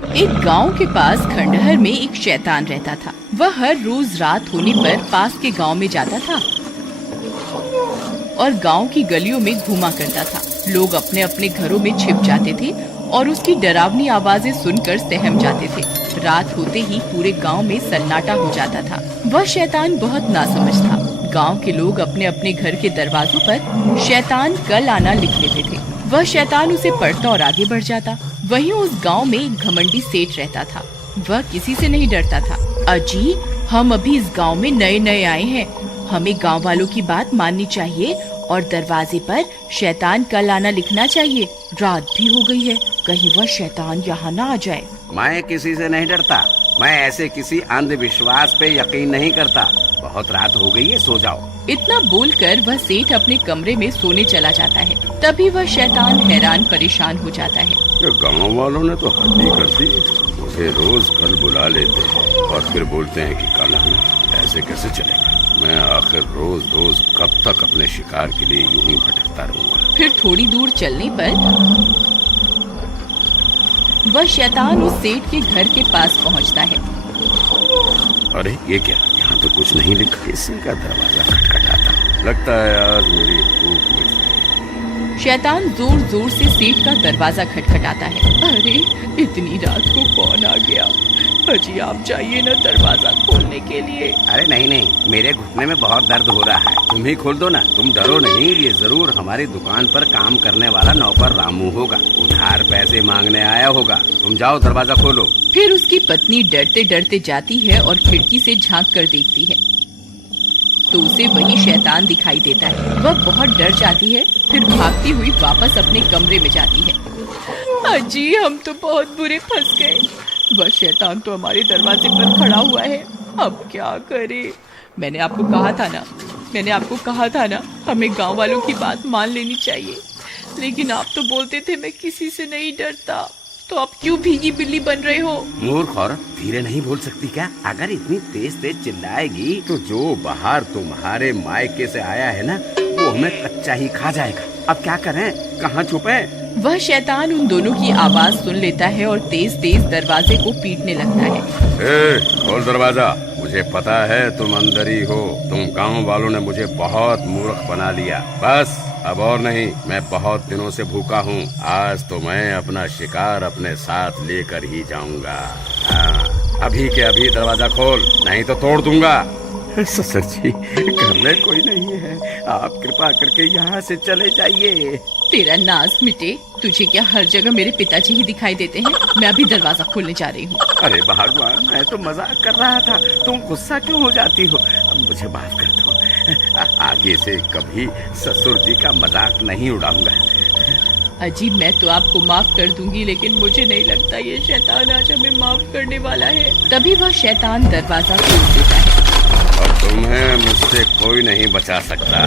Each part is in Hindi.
एक गांव के पास खंडहर में एक शैतान रहता था। वह हर रोज रात होने पर पास के गांव में जाता था और गांव की गलियों में घूमा करता था। लोग अपने अपने घरों में छिप जाते थे और उसकी डरावनी आवाजें सुनकर सहम जाते थे। रात होते ही पूरे गांव में सन्नाटा हो जाता था। वह शैतान बहुत नासमझ था। गांव के लोग अपने अपने घर के दरवाजों पर शैतान कल आना लिख लेते थे। वह शैतान उसे पढ़ता और आगे बढ़ जाता। वहीं उस गांव में एक घमंडी सेठ रहता था। वह किसी से नहीं डरता था। अजी, हम अभी इस गांव में नए नए आए हैं, हमें गांव वालों की बात माननी चाहिए और दरवाजे पर शैतान कल आना लिखना चाहिए। रात भी हो गई है, कहीं वह शैतान यहाँ ना आ जाए। मैं किसी से नहीं डरता। मैं ऐसे किसी अंधविश्वास पे यकीन नहीं करता। बहुत रात हो गई है, सो जाओ। इतना बोलकर वह सेठ अपने कमरे में सोने चला जाता है। तभी वह शैतान हैरान परेशान हो जाता है। गांव वालों ने तो हद ही कर दी। मुझे रोज कल बुला लेते हैं और फिर बोलते हैं कि कल आना। ऐसे कैसे चलेगा? मैं आखिर रोज रोज कब तक अपने शिकार के लिए यूं ही भटकता रहूंगा। फिर थोड़ी दूर चलने पर वह शैतान उस सेठ के घर के पास पहुंचता है। अरे ये क्या? यहाँ तो कुछ नहीं लिखा। किसी का दरवाजा खटखटाता। लगता है आज मेरी भूख मिट गई। शैतान जोर जोर से सेठ का दरवाजा खटखटाता है। अरे, इतनी रात को कौन आ गया? अजी, आप जाइए ना दरवाजा खोलने के लिए। अरे नहीं नहीं, मेरे घुटने में बहुत दर्द हो रहा है। तुम ही खोल दो ना। तुम डरो नहीं, ये जरूर हमारी दुकान पर काम करने वाला नौकर रामू होगा। उधार पैसे मांगने आया होगा। तुम जाओ, दरवाजा खोलो। फिर उसकी पत्नी डरते डरते जाती है और खिड़की से झांक कर देखती है तो उसे वही शैतान दिखाई देता है। वह बहुत डर जाती है। फिर भागती हुई वापस अपने कमरे में जाती है। अजी, हम तो बहुत बुरे फंस गए। वह शैतान तो हमारे दरवाजे पर खड़ा हुआ है। अब क्या करें? मैंने आपको कहा था ना, हमें गांव वालों की बात मान लेनी चाहिए। लेकिन आप तो बोलते थे मैं किसी से नहीं डरता। तो आप क्यों भीगी बिल्ली बन रहे हो? मूर्ख औरत, धीरे नहीं बोल सकती क्या? अगर इतनी तेज तेज चिल्लाएगी तो जो बाहर तुम्हारे मायके से आया है ना, वो हमें कच्चा ही खा जाएगा। अब क्या करें? कहाँ छुपे? वह शैतान उन दोनों की आवाज सुन लेता है और तेज तेज दरवाजे को पीटने लगता है। खोल दरवाजा। मुझे पता है तुम अंदर ही हो। तुम गांव वालों ने मुझे बहुत मूर्ख बना लिया। बस अब और नहीं। मैं बहुत दिनों से भूखा हूँ। आज तो मैं अपना शिकार अपने साथ लेकर ही जाऊंगा। हाँ, अभी के अभी दरवाजा खोल, नहीं तो तोड़ दूंगा। ससुर जी, घर में कोई नहीं है। आप कृपा करके यहाँ से चले जाइए। तेरा नाज मिटे। तुझे क्या हर जगह मेरे पिताजी ही दिखाई देते हैं? मैं अभी दरवाजा खोलने जा रही हूँ। अरे भगवान, मैं तो मजाक कर रहा था। तुम गुस्सा क्यों हो जाती हो? मुझे माफ कर दो। आगे से कभी ससुर जी का मजाक नहीं उड़ाऊंगा। अजी, मैं तो आपको माफ कर दूंगी, लेकिन मुझे नहीं लगता ये शैतान आज हमें माफ करने वाला है। तभी वह शैतान दरवाजा खोल देता है। और तुम्हें मुझसे कोई नहीं बचा सकता।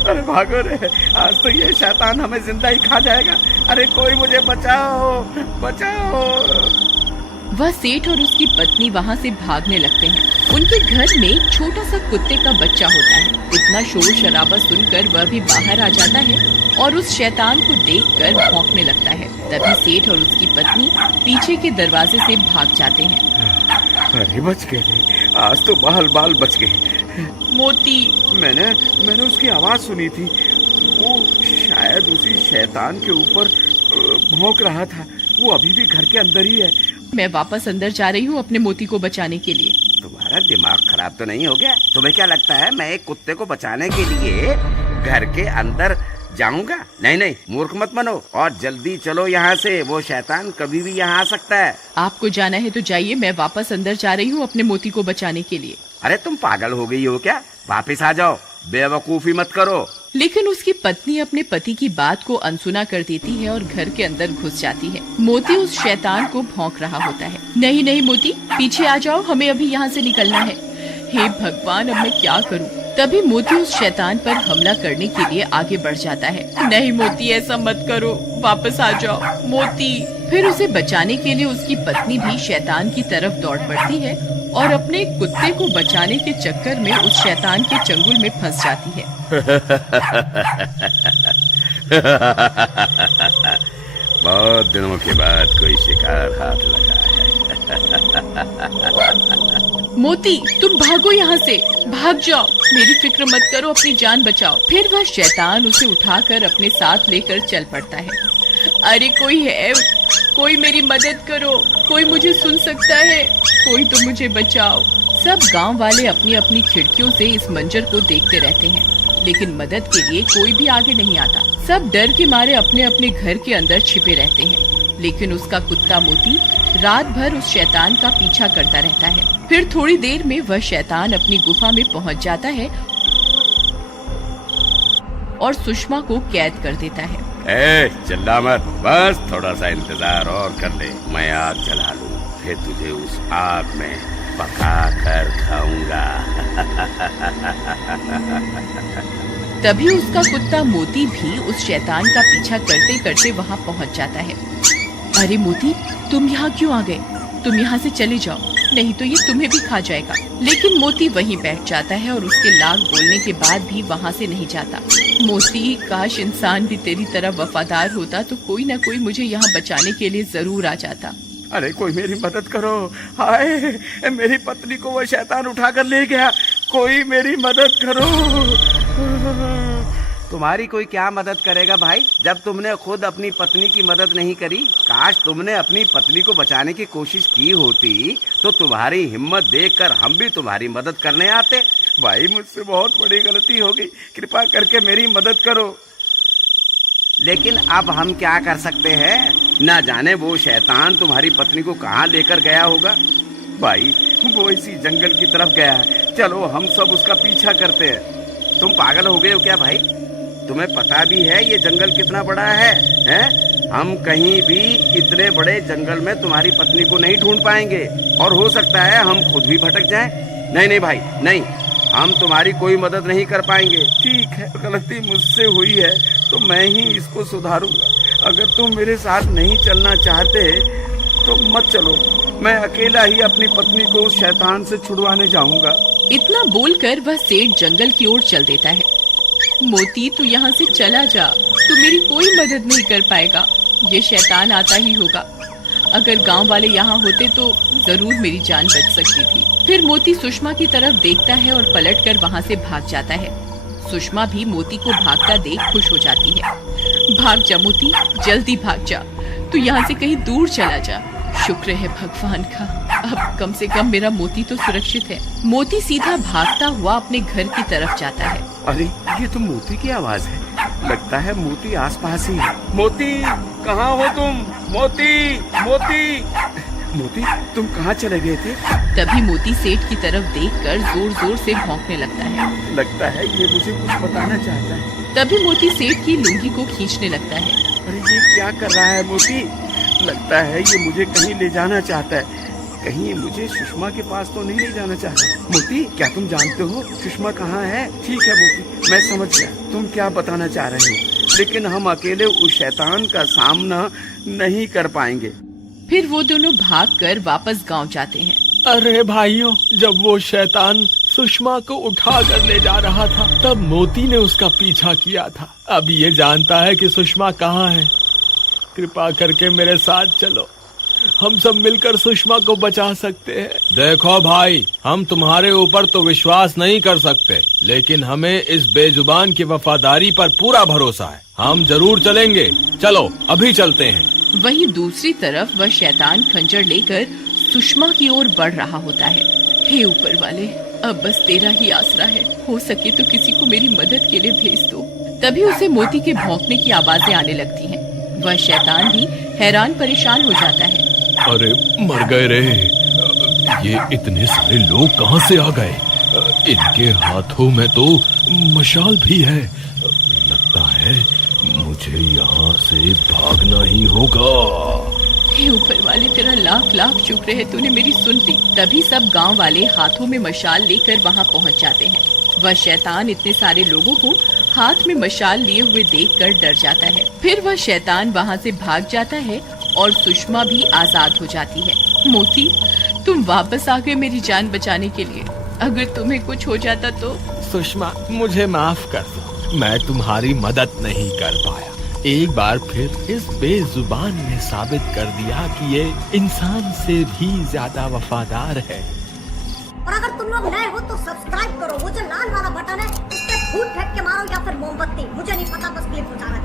अरे भागो रे, आज तो ये शैतान हमें जिंदा ही खा जाएगा। अरे कोई मुझे बचाओ, बचाओ। वह सेठ और उसकी पत्नी वहाँ से भागने लगते हैं। उनके घर में एक छोटा सा कुत्ते का बच्चा होता है। इतना शोर शराबा सुनकर वह भी बाहर आ जाता है और उस शैतान को देखकर भौंकने लगता है। तभी सेठ और उसकी पत्नी पीछे के दरवाजे से भाग जाते हैं। अरे बच गए, आज तो बाल बाल बच गए। मोती, मैंने उसकी आवाज सुनी थी। वो शायद उसी शैतान के ऊपर भौंक रहा था। वो अभी भी घर के अंदर ही है। मैं वापस अंदर जा रही हूँ अपने मोती को बचाने के लिए। तुम्हारा दिमाग खराब तो नहीं हो गया? तुम्हें क्या लगता है मैं एक कुत्ते को बचाने के लिए घर के अंदर जाऊंगा? नहीं नहीं, मूर्ख मत बनो और जल्दी चलो यहाँ से। वो शैतान कभी भी यहाँ आ सकता है। आपको जाना है तो जाइए, मैं वापस अंदर जा रही हूँ अपने मोती को बचाने के लिए। अरे तुम पागल हो गई हो क्या? वापस आ जाओ, बेवकूफी मत करो। लेकिन उसकी पत्नी अपने पति की बात को अनसुना कर देती है और घर के अंदर घुस जाती है। मोती उस शैतान को भौंक रहा होता है। नहीं नहीं मोती, पीछे आ जाओ, हमें अभी यहाँ से निकलना है। हे भगवान, अब मैं क्या करूँ? तभी मोती उस शैतान पर हमला करने के लिए आगे बढ़ जाता है। नहीं मोती, ऐसा मत करो, वापस आ जाओ मोती। फिर उसे बचाने के लिए उसकी पत्नी भी शैतान की तरफ दौड़ पड़ती है और अपने कुत्ते को बचाने के चक्कर में उस शैतान के चंगुल में फंस जाती है। बहुत दिनों के बाद कोई शिकार हाथ लगा है। मोती, तुम भागो यहाँ से, भाग जाओ, मेरी फिक्र मत करो, अपनी जान बचाओ। फिर वह शैतान उसे उठाकर अपने साथ लेकर चल पड़ता है। अरे कोई है, कोई मेरी मदद करो, कोई मुझे सुन सकता है, कोई तो मुझे बचाओ। सब गांव वाले अपनी अपनी खिड़कियों से इस मंजर को देखते रहते हैं, लेकिन मदद के लिए कोई भी आगे नहीं आता। सब डर के मारे अपने अपने घर के अंदर छिपे रहते हैं। लेकिन उसका कुत्ता मोती रात भर उस शैतान का पीछा करता रहता है। फिर थोड़ी देर में वह शैतान अपनी गुफा में पहुंच जाता है और सुषमा को कैद कर देता है। चिल्ला मत, बस थोड़ा सा इंतजार और कर ले, मैं आग जला लूं, फिर तुझे उस आग में पका कर खाऊंगा। तभी उसका कुत्ता मोती भी उस शैतान का पीछा करते करते वहाँ पहुँच जाता है। अरे मोती, तुम यहाँ क्यों आ गए? तुम यहाँ से चले जाओ, नहीं तो ये तुम्हें भी खा जाएगा। लेकिन मोती वहीं बैठ जाता है और उसके लाख बोलने के बाद भी वहाँ से नहीं जाता। मोती, काश इंसान भी तेरी तरह वफादार होता तो कोई ना कोई मुझे यहाँ बचाने के लिए जरूर आ जाता। अरे कोई मेरी मदद करो, हाय मेरी पत्नी को वो शैतान उठा कर ले गया, कोई मेरी मदद करो। तुम्हारी कोई क्या मदद करेगा भाई, जब तुमने खुद अपनी पत्नी की मदद नहीं करी। काश तुमने अपनी पत्नी को बचाने की कोशिश की होती तो तुम्हारी हिम्मत देखकर हम भी तुम्हारी मदद करने आते। भाई मुझसे बहुत बड़ी गलती हो गई, कृपा करके मेरी मदद करो। लेकिन अब हम क्या कर सकते हैं, ना जाने वो शैतान तुम्हारी पत्नी को कहाँ लेकर गया होगा। भाई वो इसी जंगल की तरफ गया है, चलो हम सब उसका पीछा करते हैं। तुम पागल हो गए हो क्या भाई? तुम्हें पता भी है ये जंगल कितना बड़ा है? हम कहीं भी इतने बड़े जंगल में तुम्हारी पत्नी को नहीं ढूंढ पाएंगे और हो सकता है हम खुद भी भटक जाएं। नहीं नहीं भाई नहीं, हम तुम्हारी कोई मदद नहीं कर पाएंगे। ठीक है, गलती मुझसे हुई है तो मैं ही इसको सुधारूंगा। अगर तुम मेरे साथ नहीं चलना चाहते तो मत चलो, मैं अकेला ही अपनी पत्नी को उस शैतान से छुड़वाने जाऊंगा। इतना बोलकर वह सेठ जंगल की ओर चल देता है। मोती, तू यहाँ से चला जा, तू मेरी कोई मदद नहीं कर पाएगा, ये शैतान आता ही होगा। अगर गांव वाले यहाँ होते तो जरूर मेरी जान बच सकती थी। फिर मोती सुषमा की तरफ देखता है और पलटकर वहाँ से भाग जाता है। सुषमा भी मोती को भागता देख खुश हो जाती है। भाग जा मोती, जल्दी भाग जा, तू यहाँ से कहीं दूर चला जा। शुक्र है भगवान का, अब कम से कम मेरा मोती तो सुरक्षित है। मोती सीधा भागता हुआ अपने घर की तरफ जाता है। अरे ये तो मोती की आवाज है, लगता है मोती आसपास ही है। मोती, कहाँ हो तुम? मोती, मोती, मोती, तुम कहाँ चले गए थे? तभी मोती सेठ की तरफ देखकर जोर जोर से भौंकने लगता है। लगता है ये मुझे कुछ बताना चाहता है। तभी मोती सेठ की लुंगी को खींचने लगता है। अरे ये क्या कर रहा है मोती? लगता है ये मुझे कहीं ले जाना चाहता है। कहीं ये मुझे सुषमा के पास तो नहीं ले जाना चाहता। मोती, क्या तुम जानते हो सुषमा कहाँ है? ठीक है मोती, मैं समझ गया तुम क्या बताना चाह रहे हो, लेकिन हम अकेले उस शैतान का सामना नहीं कर पाएंगे। फिर वो दोनों भागकर वापस गांव जाते हैं। अरे भाइयों, जब वो शैतान सुषमा को उठा कर ले जा रहा था तब मोती ने उसका पीछा किया था। अब ये जानता है कि सुषमा कहाँ है। कृपा करके मेरे साथ चलो, हम सब मिलकर सुषमा को बचा सकते हैं। देखो भाई, हम तुम्हारे ऊपर तो विश्वास नहीं कर सकते, लेकिन हमें इस बेजुबान की वफादारी पर पूरा भरोसा है। हम जरूर चलेंगे, चलो अभी चलते हैं। वहीं दूसरी तरफ वह शैतान खंजर लेकर सुषमा की ओर बढ़ रहा होता है। हे ऊपर वाले, अब बस तेरा ही आसरा है, हो सके तो किसी को मेरी मदद के लिए भेज दो। तभी उसे मोती के भौंकने की आवाजें आने लगती हैं। वह शैतान भी हैरान परेशान हो जाता है। अरे मर गए रे, ये इतने सारे लोग कहाँ से आ गए? इनके हाथों में तो मशाल भी है। लगता है मुझे यहाँ से भागना ही होगा। हे ऊपर वाले, तेरा लाख लाख शुक्र है, तूने मेरी सुन ली। तभी सब गांव वाले हाथों में मशाल लेकर वहां पहुंच जाते हैं। वह शैतान इतने सारे लोगों को हाथ में मशाल लिए हुए देखकर डर जाता है। फिर वह शैतान वहां से भाग जाता है और सुषमा भी आजाद हो जाती है। मोती, तुम वापस आ गए मेरी जान बचाने के लिए। अगर तुम्हें कुछ हो जाता तो? सुषमा, मुझे माफ कर दो, मैं तुम्हारी मदद नहीं कर पाया, एक बार फिर इस बेजुबान ने साबित कर दिया कि ये इंसान से भी ज्यादा वफादार है। और अगर तुम लोग नए हो तो सब्सक्राइब करो, वो जो लाल वाला बटन है उस पे फूट फेंक के मारो या फिर मोमबत्ती, मुझे नहीं पता, बस क्लिक हो जाना